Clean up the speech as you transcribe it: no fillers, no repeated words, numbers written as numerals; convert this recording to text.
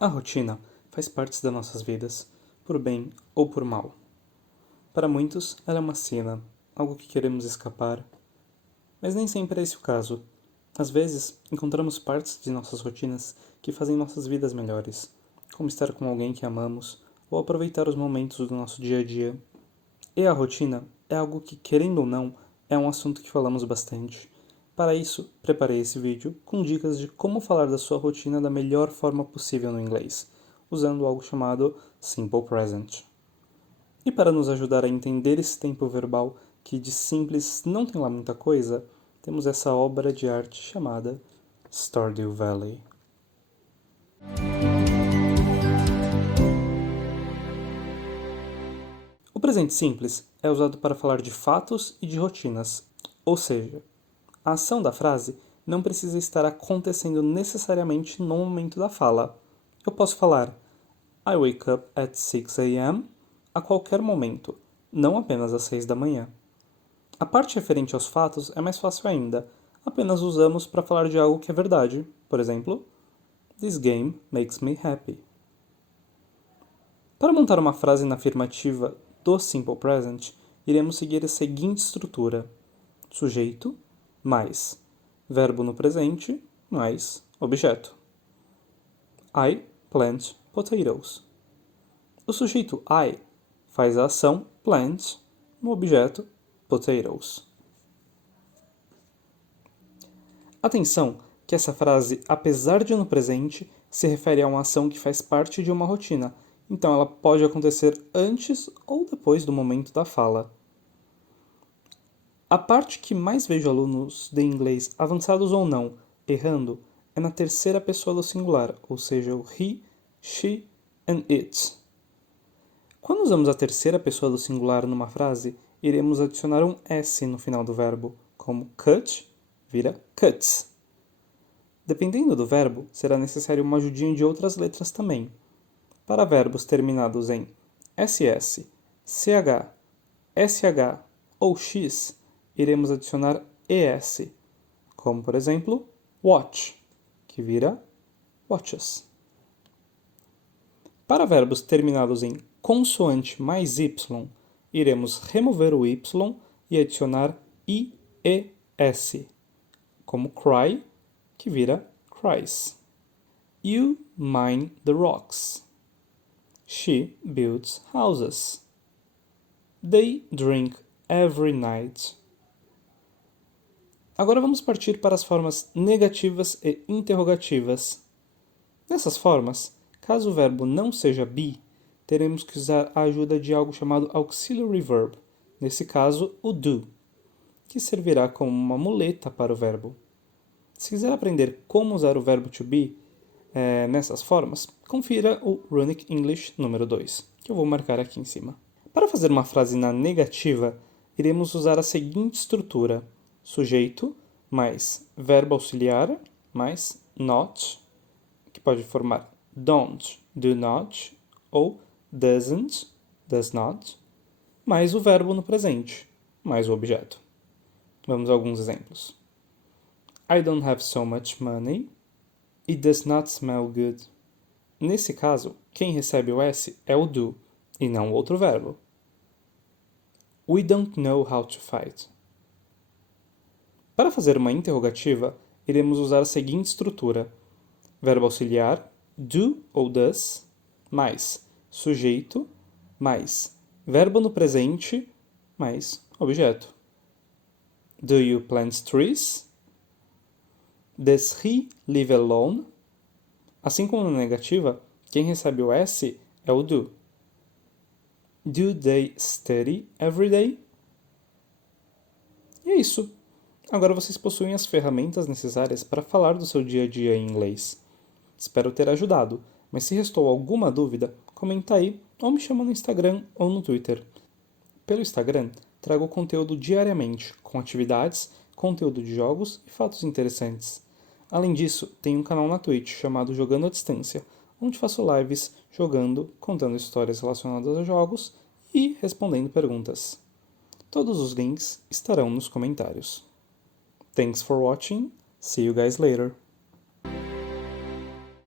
A rotina faz parte das nossas vidas, por bem ou por mal. Para muitos, ela é uma cena, algo que queremos escapar, mas nem sempre é esse o caso. Às vezes, encontramos partes de nossas rotinas que fazem nossas vidas melhores, como estar com alguém que amamos ou aproveitar os momentos do nosso dia a dia. E a rotina é algo que, querendo ou não, é um assunto que falamos bastante. Para isso, preparei esse vídeo com dicas de como falar da sua rotina da melhor forma possível no inglês, usando algo chamado Simple Present. E para nos ajudar a entender esse tempo verbal, que de simples não tem lá muita coisa, temos essa obra de arte chamada Stardew Valley. O presente simples é usado para falar de fatos e de rotinas, ou seja, a ação da frase não precisa estar acontecendo necessariamente no momento da fala. Eu posso falar I wake up at 6 a.m. a qualquer momento, não apenas às 6 da manhã. A parte referente aos fatos é mais fácil ainda, apenas usamos para falar de algo que é verdade. Por exemplo, This game makes me happy. Para montar uma frase na afirmativa do Simple Present, iremos seguir a seguinte estrutura: sujeito mais verbo no presente mais objeto. I plant potatoes. O sujeito I faz a ação plant no objeto potatoes. Atenção que essa frase, apesar de no presente, se refere a uma ação que faz parte de uma rotina, então ela pode acontecer antes ou depois do momento da fala. A parte que mais vejo alunos de inglês, avançados ou não, errando é na terceira pessoa do singular, ou seja, o he, she and it. Quando usamos a terceira pessoa do singular numa frase, iremos adicionar um s no final do verbo, como cut vira cuts. Dependendo do verbo, será necessário uma ajudinha de outras letras também. Para verbos terminados em ss, ch, sh ou x, iremos adicionar es, como por exemplo, watch, que vira watches. Para verbos terminados em consoante mais y, iremos remover o y e adicionar ies, como cry, que vira cries. You mine the rocks. She builds houses. They drink every night. Agora vamos partir para as formas negativas e interrogativas. Nessas formas, caso o verbo não seja be, teremos que usar a ajuda de algo chamado auxiliary verb, nesse caso o do, que servirá como uma muleta para o verbo. Se quiser aprender como usar o verbo to be nessas formas, confira o Runic English número 2, que eu vou marcar aqui em cima. Para fazer uma frase na negativa, iremos usar a seguinte estrutura: sujeito mais verbo auxiliar mais not, que pode formar don't, do not, ou doesn't, does not, mais o verbo no presente, mais o objeto. Vamos a alguns exemplos. I don't have so much money. It does not smell good. Nesse caso, quem recebe o S é o do, e não o outro verbo. We don't know how to fight. Para fazer uma interrogativa, iremos usar a seguinte estrutura: verbo auxiliar, do ou does, mais sujeito, mais verbo no presente, mais objeto. Do you plant trees? Does he live alone? Assim como na negativa, quem recebe o S é o do. Do they study every day? E é isso. Agora vocês possuem as ferramentas necessárias para falar do seu dia a dia em inglês. Espero ter ajudado, mas se restou alguma dúvida, comenta aí ou me chama no Instagram ou no Twitter. Pelo Instagram, trago conteúdo diariamente, com atividades, conteúdo de jogos e fatos interessantes. Além disso, tenho um canal na Twitch chamado Jogando à Distância, onde faço lives jogando, contando histórias relacionadas a jogos e respondendo perguntas. Todos os links estarão nos comentários. Thanks for watching. See you guys later.